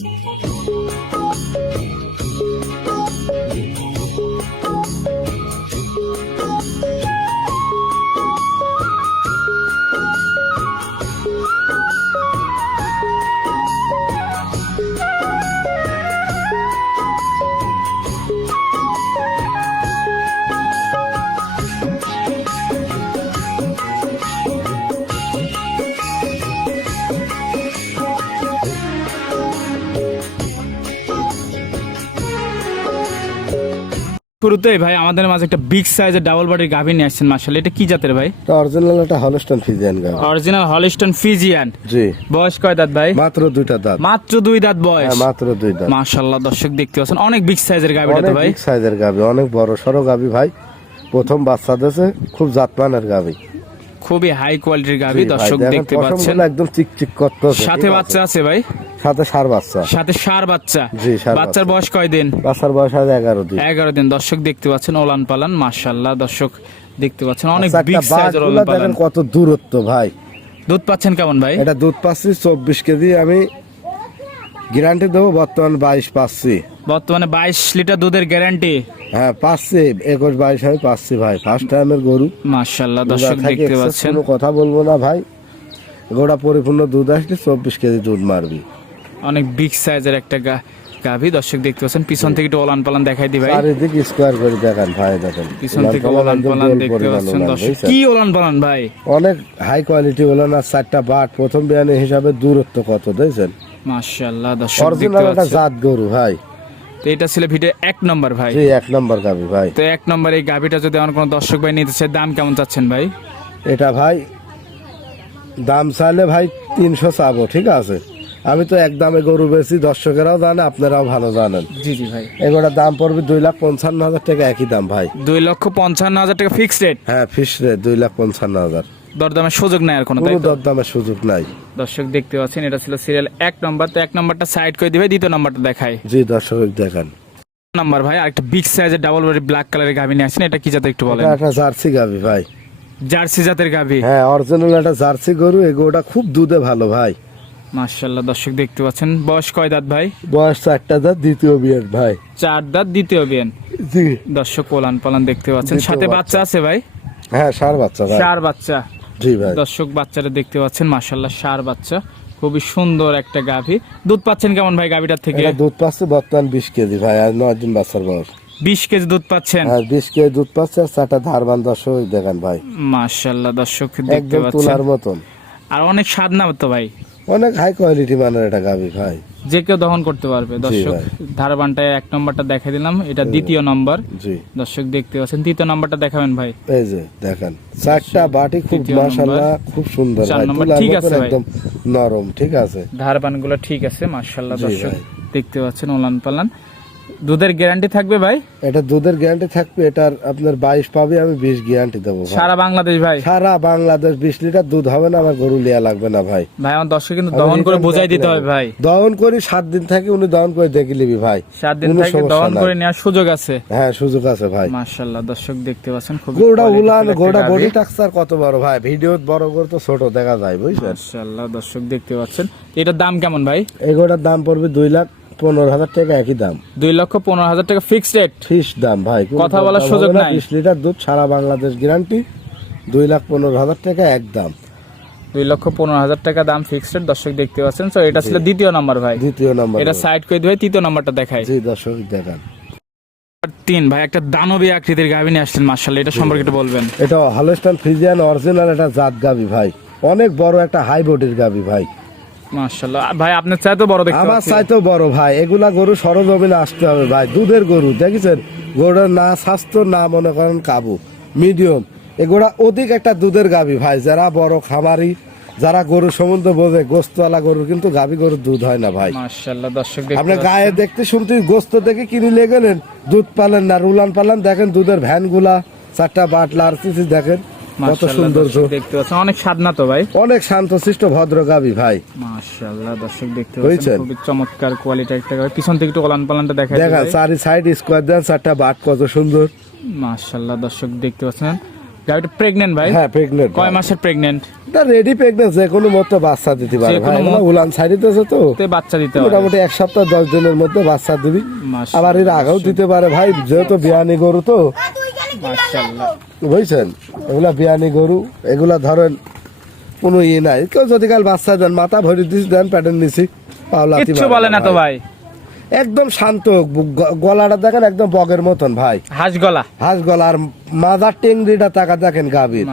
Move on. শুরুতেই ভাই আমাদের মাঝে একটা বিগ সাইজের ডাবল বডির গাভী নিয়ে আসছেন মার্শাল এটা কি জাতের ভাই? এটা অরিজিনাল এটা হলস্টন ফিজিয়ান গাভী। অরিজিনাল হলিস্টন ফিজিয়ান জি। বয়স কয় দাঁত ভাই? মাত্র দুইটা দাঁত। মাত্র দুই দাঁত বয়স। হ্যাঁ মাত্র দুই দাঁত। মাশাল্লাহ দর্শক দেখতে পাচ্ছেন। অনেক বিগ সাইজের গাভীটা তো অনেক ভাই। বিগ সাইজের গাবি অনেক বড় সড়ো গাবি ভাই। প্রথম বাচ্চা দিয়েছে খুব জাতমানের গাবি খুবই হাই কোয়ালিটির গাভী দর্শক দেখতে পাচ্ছেন। একদম চিকচিক করতেছে সাথে বাচ্চা আছে ভাই? সাথে সার বাচ্চা। সাথে সার বাচ্চা। জি, বাচ্চার বয়স কয় দিন বাচ্চার বয়স আছে এগারো দিন। এগারো দিন। দর্শক দেখতে পাচ্ছেন ওলান পালান মাশাল্লাহ দর্শক দেখতে পাচ্ছেন। অনেক আচ্ছা, বিগ সাইজের ওলান পালান। কত দূরত্ব ভাই। দুধ পাচ্ছেন কেমন ভাই? এটা দুধ পাচ্ছি চব্বিশ কেজি। আমি গ্যারান্টি দেবো বর্তমান বাইশ পাচ্ছি। বর্তমানে বাইশ লিটার দুধের গ্যারান্টি। হ্যাঁ পাচ্ছি। একুশ বাইশ আমি পাচ্ছি ভাই। ফার্স্ট টাইমের গরু। মাশাল্লাহ দর্শক দেখতে পাচ্ছেন। কোনো কথা বলব না ভাই। গোড়া পরিপূর্ণ দুধ আসলে চব্বিশ কেজি দুধ মারবি। অনেক বিগ সাইজের একটা গা- গাভী দর্শক দেখতে পাচ্ছেন। পিছন থেকে একটু ওলান পালান দেখাই দি ভাই। চারিদিক স্কোয়ার করে দেখান ভাই দেখেন। পিছন থেকে ওলান পালান দেখতে পাচ্ছেন দর্শক। কি ওলান পালান ভাই? অনেক হাই কোয়ালিটি হলো না চারটা বাট প্রথম বিয়ানে হিসাবে দূরত্ব কত দেখছেন? মাশাল্লাহ দর্শক দেখতে পাচ্ছেন। জাত গরু ভাই। তো এটা ছিল ভিডিও এক নম্বর ভাই। এক নম্বর গাবি ভাই। তো এক নম্বর এই গাভীটা যদি আমার কোনো দর্শক ভাই নিতে চায় দাম কেমন চাচ্ছেন ভাই? এটা ভাই দাম চাইলে ভাই তিনশো চাবো ঠিক আছে? আমি তো এক দামে গরু বেশি দর্শকেরাও জানে আপনারাও ভালো জানেন। জি জি ভাই। এগুলোর দাম পড়বে দুই লাখ পঞ্চান্ন হাজার টাকা একই দাম ভাই। দুই লক্ষ পঞ্চান্ন হাজার টাকা ফিক্সড রেট হ্যাঁ ফিক্সড রেট দুই লাখ পঞ্চান্ন হাজার। দরদামের সুযোগ নাই আর কোনো কোনো? দরদামের সুযোগ নাই। দর্শক দেখতে পাচ্ছেন এটা ছিল সিরিয়াল এক নম্বর তো এক নম্বরটা সাইড করে দিবে দ্বিতীয় নম্বরটা দেখায়। জি দর্শক দেখান। নাম্বার ভাই আরেকটা বিগ সাইজের ডাবল বডি ব্ল্যাক কালারের গাভী নিয়ে আসছেন এটা কি জাতের একটু বলেন? এটা একটা জার্সি গাবি ভাই। জার্সি জাতের গাভী। হ্যাঁ অরিজিনাল একটা জার্সি গরু এই গরুটা খুব দুধে ভালো ভাই। মাশাল্লাহ দর্শক দেখতে পাচ্ছেন বয়স কয় দাঁত ভাই? বয়স চারটা দাঁত দ্বিতীয় বিয়ের ভাই। চার দাঁত দ্বিতীয় বিয়ান জি। দর্শক কোলান পালান দেখতে পাচ্ছেন সাথে বাচ্চা। আছে ভাই? হ্যাঁ সার বাচ্চা ভাই। চার বাচ্চা। দর্শক বাচ্চারা দেখতে পাচ্ছেন মাসাল্লাহ সার বাচ্চা। খুবই সুন্দর একটা গাভী। দুধ পাচ্ছেন কেমন ভাই গাভীটার থেকে? দুধ পাচ্ছে বর্তমান বিশ কেজি ভাই আর নয় দিন বাচ্চার বয়স। বিশ কেজি দুধ পাচ্ছেন? হ্যাঁ বিশ কেজি দুধ পাচ্ছে আর চারটা ধারবান দর্শক দেখেন ভাই। মাশাল্লাহ দর্শক দেখতে পাচ্ছেন। তোলার মতন। আর অনেক স্বাদ না তো ভাই? অনেক হাই কোয়ালিটি মানের এটা গাবি ভাই। যে কেউ দহন করতে পারবে। দর্শক ধারবানটা এক নম্বরটা দেখে দিলাম এটা দ্বিতীয় নম্বর। জি। দর্শক দেখতে পাচ্ছেন তৃতীয় নম্বরটা দেখাবেন ভাই। এই যে দেখেন চারটা বাটি খুব মাশাআল্লাহ খুব সুন্দর চার নম্বর ঠিক আছে ভাই। একদম নরম ঠিক আছে? ধারবানগুলো ঠিক আছে মাশাআল্লাহ দর্শক দেখতে পাচ্ছেন ওলান পালান। দুধের গ্যারান্টি থাকবে ভাই? এটা দুধের গ্যারান্টি থাকবে এটার আপনার বাইশ পাবে আমি বিশ গ্যারান্টি দেবো সারা বাংলাদেশ ভাই? সারা বাংলাদেশ বিশ লিটার দুধ হবে না আমার গরু লিয়া লাগবে না ভাই। ভাই আমার দর্শক কিন্তু দহন করে বোঝাই দিতে হবে ভাই। দহন করি সাত দিন থাকে উনি দহন করে দেখে নিবি ভাই। সাত দিন থেকে দহন করে নেওয়ার সুযোগ আছে। হ্যাঁ সুযোগ আছে ভাই। মার্শাল্লাহ দর্শক দেখতে পাচ্ছেন খুব গোড়া উলান গোড়া বডি টাক্সার কত বড় ভাই? ভিডিও বড় করে তো ছোট দেখা যায় বুঝছেন মার্শাল্লাহ দর্শক দেখতে পাচ্ছেন। এটার দাম কেমন ভাই? এই গোড়ার দাম পড়বে দুই লাখ পনেরো হাজার টাকা একই দাম। দুই লক্ষ পনেরো হাজার টাকা ফিক্সড রেট ফিস দাম ভাই কথা বলার সুযোগ নাই। বিশ লিটার দুধ সারা বাংলাদেশ গ্যারান্টি দুই লাখ পনেরো হাজার টাকা এক দাম। দুই লক্ষ পনেরো হাজার টাকা দাম ফিক্সড দর্শক দেখতে পাচ্ছেন। তো এটা ছিল দ্বিতীয় নাম্বার ভাই। দ্বিতীয় নম্বর এটা সাইড করে দিবে তৃতীয় নাম্বারটা দেখায় জি দর্শক দেখান। তিন ভাই একটা দানবী আকৃতির গাভী নিয়ে আসলেন মার্শাল্লাহ এটা সম্পর্কে একটু বলবেন। এটা হলস্টান ফ্রিজিয়ান অরিজিনাল একটা জাত গাবি ভাই। অনেক বড় একটা হাই বডির গাবি ভাই। মার্শাল্লাহ ভাই আপনার চাইতে বড় দেখতে আমার পাচ্ছি। বড় ভাই। এগুলা গরু সরজমিনে আসতে হবে ভাই। দুধের গরু দেখেছেন? গরুর না স্বাস্থ্য না মনে করেন কাবু। মিডিয়াম। এগুলা অধিক একটা দুধের গাবি ভাই। যারা বড় খামারি যারা গরু সম্বন্ধে বোঝে গোস্তওয়ালা গরুর কিন্তু গাবি গরুর দুধ হয় না ভাই। দর্শক আপনি গায়ে দেখতে শুনতে গোস্ত দেখে কিনে লে গেলেন দুধ পালেন না রুলান পালেন দেখেন দুধের ভ্যানগুলা চারটা বাটলা আর দেখেন। কত সুন্দর দেখতে পাচ্ছেন। অনেক স্বাদ তো ভাই। অনেক শান্তশিষ্ট ভদ্র গাবি ভাই। মার্শাল্লাহ দর্শক দেখতে পাচ্ছেন খুবই চমৎকার কোয়ালিটি একটা গাভী। পিছন থেকে একটু ওলান পালানটা দেখা দেখা চারি সাইড স্কোয়ার দেন চারটা বাট কত সুন্দর। মার্শাল্লাহ দর্শক দেখতে পাচ্ছেন। গাভিটা প্রেগনেন্ট ভাই? হ্যাঁ কয় মাসের এটা রেডি যে কোনো মতো বাচ্চা দিতে পারে ভাই। উলান তো। তে বাচ্চা দিতে মোটামুটি এক সপ্তাহ দশ দিনের মধ্যে বাচ্চা দিবি। আবার এর আগেও দিতে পারে ভাই যেহেতু বিয়ানি গরু তো। বুঝছেন? এগুলা বিয়ানি গরু এগুলা ধরেন কোনো ইয়ে নাই। কেউ যদি কাল বাচ্চা দেন মাথা ভরি দিস দেন প্যাটার্ন নিছি কিচ্ছু বলে না তো ভাই। একদম শান্ত গলাটা দেখেন একদম বগের মতন ভাই। হাঁস গলা। হাঁস গলা আর মাজার টেংরিটা টাকা দেখেন গাভীর।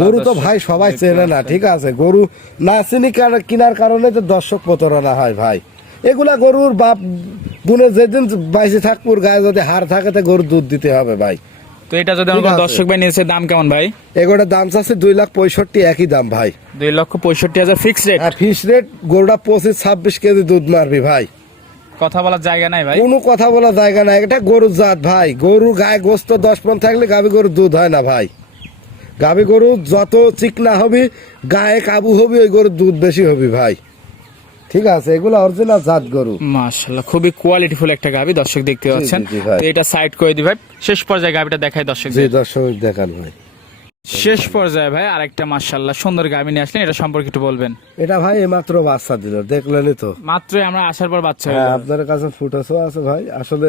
গরু তো ভাই সবাই চেনে না ঠিক আছে? গরু না চিনি কেনার কারণে তো দর্শক প্রতারণা হয় ভাই। এগুলা গরুর বাপ গুনে যেদিন বাইসে থাকপুর গায়ে যদি হার থাকে তো গরু দুধ দিতে হবে ভাই। তো এটা যদি আমার। দর্শক ভাই নিয়েছে দাম কেমন ভাই? এগুলোর দাম চাচ্ছে দুই লাখ পঁয়ষট্টি একই দাম ভাই। দুই লক্ষ পঁয়ষট্টি হাজার ফিক্স রেট আর ফিস রেট গরুটা পঁচিশ ছাব্বিশ কেজি দুধ মারবি ভাই। কথা বলার জায়গা নাই ভাই। কোনো কথা বলা জায়গা নাই এটা গরুর জাত ভাই। গরু গায়ে গোস্ত দশ পন থাকলে গাভী গরুর দুধ হয় না ভাই। গাভী গরু যত চিকনা হবে গায়ে কাবু হবে ওই গরুর দুধ বেশি হবে ভাই। ঠিক আছে এগুলো অরিজিনাল জাত গরু। মাশাআল্লাহ খুবই কোয়ালিটিফুল একটা গাবি দর্শক দেখতে পাচ্ছেন। জি। তো এটা সাইড করে দি ভাই। শেষ পর্যায়ে গাবিটা দেখাই দর্শক যে দর্শক দেখান ভাই। শেষ পর্যায়ে ভাই আরেকটা মাশাআল্লাহ সুন্দর গাবি নিয়ে আসলেন এটা সম্পর্কে একটু বলবেন। এটা ভাই এইমাত্র বাচ্চা দিল দেখলেনই তো। মাত্রই আমরা আসার পর বাচ্চা হ্যাঁ হইল। আপনার কাছে ফুটেজও আছে ভাই। আসলে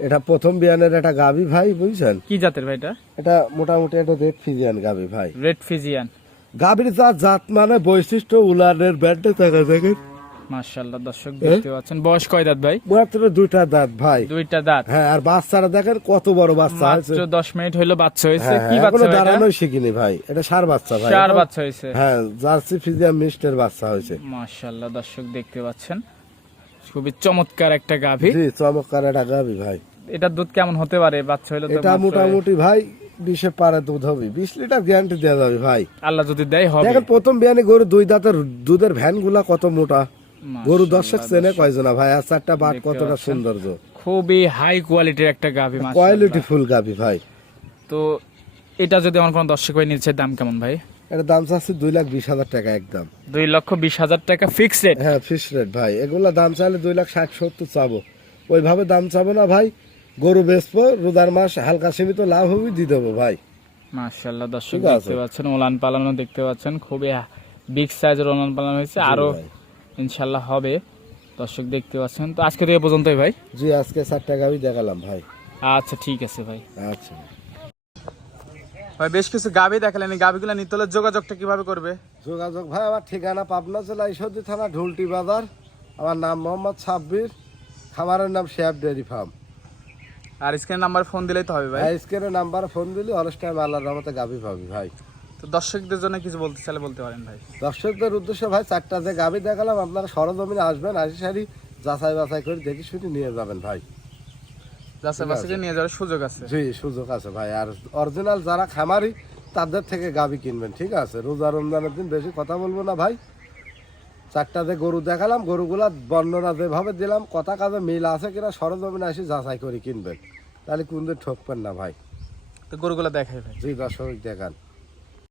এটা প্রথম বিয়ানের একটা গাভী ভাই বুঝছেন? কি জাতের ভাই এটা? এটা মোটামুটি একটা রেড ফিজিয়ান গাভী ভাই। Red Friesian. গাভীর জাত জাত মানে বৈশিষ্ট্য উলানের ব্যান্ডে থাকা দেখেন মাশাআল্লাহ দর্শক দেখতে পাচ্ছেন। বয়স কয় দাঁত ভাই? মাত্র দুইটা দাঁত ভাই। দুইটা দাঁত। হ্যাঁ আর বাচ্চারা দেখেন কত বড় বাচ্চা হয়েছে। মাত্র দশ মিনিট হইল বাচ্চা হয়েছে। হ্যাঁ কি বাচ্চা এটা? দাঁড়ানোই শিখিনি ভাই। এটা সার বাচ্চা ভাই। এটা- বাচ্চা হয়েছে। হ্যাঁ জার্সি ফিজিয়াম মিস্টের বাচ্চা হয়েছে। মাশাআল্লাহ দর্শক দেখতে পাচ্ছেন। খুবই চমৎকার একটা গাভী। জি চমৎকার একটা গাভী ভাই। এটার দুধ কেমন হতে পারে? বাচ্চা হইল এটা মোটামুটি ভাই বিশে পারে দুধ হবে। বিশ লিটার গ্যারান্টি দেওয়া যাবে ভাই। আল্লাহ যদি দেয় হবে। দেখেন প্রথম বিয়ানে গরু দুই দাঁতের দুধের ভ্যানগুলা কত মোটা? গরু দর্শক চেনে কয়জনা ভাই? আর চারটা বাট কতটা সৌন্দর্য? খুবই হাই কোয়ালিটির একটা গাভী। কোয়ালিটি ফুল গাভী ভাই। তো এটা যদি আমার কোনো দর্শক ভাই নিচ্ছে দাম কেমন ভাই? এটা দাম চাচ্ছে দুই লাখ বিশ হাজার টাকা একদম। দুই লক্ষ বিশ হাজার টাকা ফিক্স রেট হ্যাঁ ফিক্স রেট ভাই। এগুলা দাম চাইলে দুই লাখ ষাট সত্তর চাবো। ওইভাবে দাম চাবো না ভাই। গরু বেচবো রোজার মাস হালকা সীমিত লাভ হবে দিয়ে দেবো ভাই। মাশাআল্লাহ দর্শক। দেখতে পাচ্ছেন ওলান পালানো দেখতে পাচ্ছেন খুবই বিগ সাইজের ওলান পালানো হয়েছে আরও ভাই। ইনশাল্লাহ হবে দর্শক দেখতে পাচ্ছেন। তো আজকে তো এ পর্যন্তই ভাই। জি আজকে চারটা গাভি দেখালাম ভাই। আচ্ছা ঠিক আছে ভাই। আচ্ছা। ভাই বেশ কিছু গাবি দেখালেন গাবিগুলো নিতে হলে যোগাযোগটা কীভাবে করবে? যোগাযোগ ভাই আমার ঠিকানা পাবনা জেলা ঈশ্বরদী থানা ঢুলটি বাজার। আমার নাম মোহাম্মদ সাব্বির। খামারের নাম শেফ ডেয়ারি ফার্ম। আর স্ক্রিন নাম্বার ফোন দিলেই তো হবে ভাই। স্ক্রিনের নাম্বার ফোন দিলে অলস টাইম আল্লাহর রহমতে গাভি পাবি ভাই। তো দর্শকদের জন্য কিছু বলতে চাইলে বলতে পারেন ভাই। দর্শকদের উদ্দেশ্যে ভাই চারটা যে গাভি দেখালাম আপনারা সরজমিনে আসবেন আসি সারি যাচাই বাছাই করে দেখি শুনি নিয়ে যাবেন ভাই। যাচ্ছে বাসাকে নিয়ে যাওয়ার সুযোগ আছে। জি সুযোগ আছে ভাই। আর অরিজিনাল যারা খামারি তাদের থেকে গাবি কিনবেন ঠিক আছে? রোজা রমজানের দিন বেশি কথা বলব না ভাই। চারটা যে গরু দেখালাম গরুগুলা বর্ণনা যেভাবে দিলাম কথা কাজে মিল আছে কিনা সরজমিনে আসি যাচাই করে কিনবেন। তাহলে কোনদিন ঠকবেন না ভাই। তো গরুগুলো দেখাই ভাই। জি দর্শক দেখান।